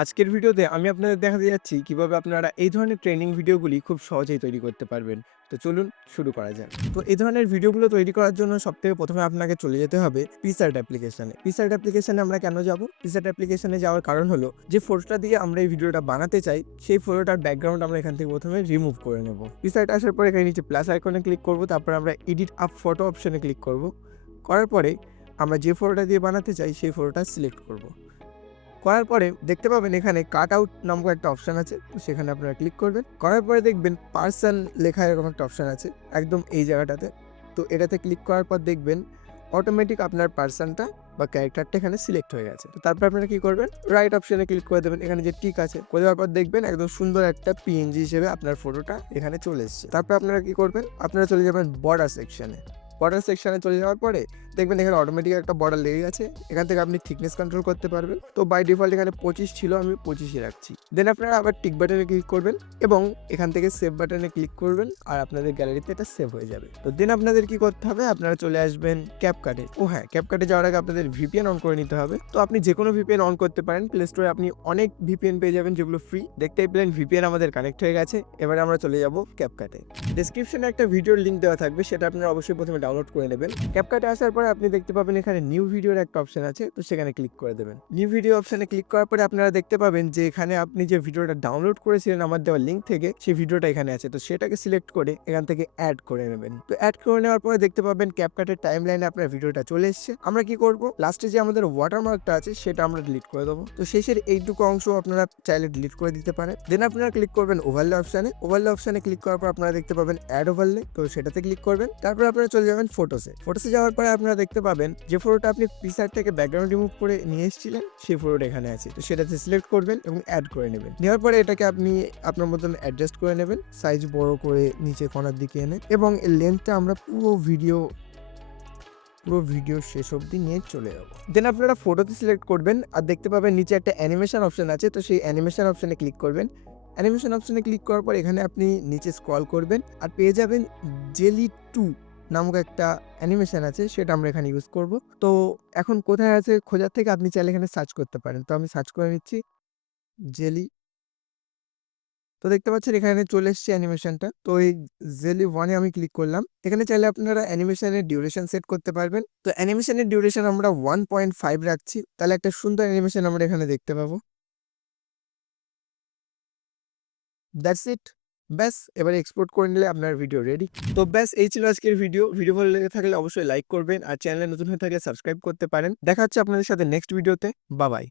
আজকের ভিডিওতে আমি আপনাদের দেখাতে যাচ্ছি কিভাবে আপনারা এই ধরনের ট্রেনিং ভিডিওগুলি খুব সহজেই তৈরি করতে পারবেন। তো চলুন শুরু করা যাক। তো এই ধরনের ভিডিওগুলো তৈরি করার জন্য সবথেকে প্রথমে আপনাকে চলে যেতে হবে পিক্সার্ট অ্যাপ্লিকেশনে। পিক্সার্ট অ্যাপ্লিকেশনে আমরা কেন যাব? পিক্সার্ট অ্যাপ্লিকেশনে যাওয়ার কারণ হলো যে ফটোটা দিয়ে আমরা এই ভিডিওটা বানাতে চাই সেই ফটোটার ব্যাকগ্রাউন্ড আমরা এখান থেকে প্রথমে রিমুভ করে নেব। পিক্সার্ট আসার পরে এখানে নিচে প্লাস আইকনে ক্লিক করব, তারপর আমরা এডিট আপ ফটো অপশনে ক্লিক করব। করার পরে আমরা যে ফটোটা দিয়ে বানাতে চাই সেই ফটোটা সিলেক্ট করব। করার পরে দেখতে পাবেন এখানে কাট আউট নামক একটা অপশান আছে, তো সেখানে আপনারা ক্লিক করবেন। করার পরে দেখবেন পার্সন লেখা এরকম একটা অপশান আছে একদম এই জায়গাটাতে। তো এটাতে ক্লিক করার পর দেখবেন অটোমেটিক আপনার পার্সনটা বা ক্যারেক্টারটা এখানে সিলেক্ট হয়ে গেছে। তো তারপর আপনারা কি করবেন, রাইট অপশানে ক্লিক করে দেবেন। এখানে যে টিক আছে করে দেওয়ার পর দেখবেন একদম সুন্দর একটা পিএনজি হিসেবে আপনার ফটোটা এখানে চলে এসেছে। তারপর আপনারা কি করবেন, আপনারা চলে যাবেন বর্ডার সেকশানে। বর্ডার সেকশানে চলে যাওয়ার পরে দেখবেন এখানে অটোমেটিক একটা বর্ডার লেগে গেছে। এখান থেকে আপনি থিকনেস কন্ট্রোল করতে পারবেন। তো বাই ডিফল্ট এখানে 25 ছিল, আমি 25ই রাখছি। দেন আপনারা আবার টিক বাটনে ক্লিক করবেন এবং এখান থেকে সেভ বাটনে ক্লিক করবেন আর আপনাদের গ্যালারিতে এটা সেভ হয়ে যাবে। তো দেন আপনাদের কি করতে হবে, আপনারা চলে আসবেন ক্যাপকাটে। ও হ্যাঁ, ক্যাপকাটে যাওয়ার আগে আপনাদের ভিপিএন অন করে নিতে হবে। তো আপনি যে কোনো ভিপিএন অন করতে পারেন, প্লে স্টোরে আপনি অনেক ভিপিএন পেয়ে যাবেন যেগুলো ফ্রি। দেখতেই পেলেন ভিপিএন আমাদের কানেক্ট হয়ে গেছে। এবারে আমরা চলে যাব ক্যাপকাটে। ডেসক্রিপশনে একটা ভিডিওর লিঙ্ক দেওয়া থাকবে, সেটা আপনারা অবশ্যই প্রথমে ডাউনলোড করে নেবেন। ক্যাপকাটে আসার পরে আপনি দেখতে পাবেন এখানে নিউ ভিডিওর একটা অপশন আছে, তো সেখানে ক্লিক করে দেবেন। নিউ ভিডিও অপশনে ক্লিক করার পরে আপনারা দেখতে পাবেন যে এখানে আপনি যে ভিডিওটা ডাউনলোড করেছিলেন আমার দেওয়া লিঙ্ক থেকে, সেই ভিডিওটা এখানে আছে। তো সেটাকে সিলেক্ট করে এখান থেকে অ্যাড করে নেবেন। তো অ্যাড করে নেওয়ার পরে দেখতে পাবেন ক্যাপকাটের টাইমলাইনে আপনার ভিডিওটা চলে এসেছে। আমরা কি করব, লাস্টে যে আমাদের ওয়াটারমার্কটা আছে সেটা আমরা ডিলিট করে দেবো। তো শেষের এইটুকু অংশ আপনারা চাইলে ডিলিট করে দিতে পারেন। দেন আপনারা ক্লিক করবেন ওভারলে অপশনে। ওভারলে অপশনে ক্লিক করার পর আপনারা দেখতে পাবেন অ্যাড ওভারলে, তো সেটাতে ক্লিক করবেন। তারপর আপনারা চলে যাবেন ফটোসে। ফটোসে যাওয়ার পরে আপনারা দেখতে পাবেন যে ফটোটা আপনি পিকচার থেকে ব্যাকগ্রাউন্ড রিমুভ করে নিয়ে এসেছিলেন সেই ফটোটা এখানে আছে। তো সেটাতে সিলেক্ট করবেন এবং অ্যাড করে নেবেন। নেওয়ার পরে এটাকে আপনি আপনার মতন অ্যাডজাস্ট করে নেবেন, সাইজ বড় করে নিচে কোণার দিকে এনে, এবং এর লেন্থটা আমরা পুরো ভিডিও শেষ অবধি নিয়ে চলে যাবো। দেন আপনারা ফটোতে সিলেক্ট করবেন আর দেখতে পাবেন নিচে একটা অ্যানিমেশন অপশন আছে, তো সেই অ্যানিমেশন অপশনে ক্লিক করবেন। অ্যানিমেশন অপশনে ক্লিক করার পর এখানে আপনি নিচে স্ক্রল করবেন আর পেয়ে যাবেন জেলি 2 নামক একটা অ্যানিমেশন আছে, সেটা আমরা এখানে ইউজ করব। তো এখন কোথায় আছে খোঁজার থেকে আপনি চাইলে এখানে সার্চ করতে পারেন। তো আমি সার্চ করে নিচ্ছি জেলি। তো দেখতে পাচ্ছেন এখানে চলে এসছে অ্যানিমেশনটা। তো এই জেলি 1 এ আমি ক্লিক করলাম। এখানে চাইলে আপনারা অ্যানিমেশনের ডিউরেশন সেট করতে পারবেন। তো অ্যানিমেশনের ডিউরেশন আমরা 1.5 রাখছি। তাহলে একটা সুন্দর অ্যানিমেশন আমরা এখানে দেখতে পাবো। That's it. ব্যাস, এবারে এক্সপোর্ট করে নিলে আপনার ভিডিও রেডি। তো ব্যাস এই ছিল আজকের ভিডিও। ভিডিও ভালো লেগে থাকলে অবশ্যই লাইক করবেন আর চ্যানেলে নতুন হয়ে থাকলে সাবস্ক্রাইব করতে পারেন। দেখা হচ্ছে আপনাদের সাথে নেক্সট ভিডিওতে। Bye bye.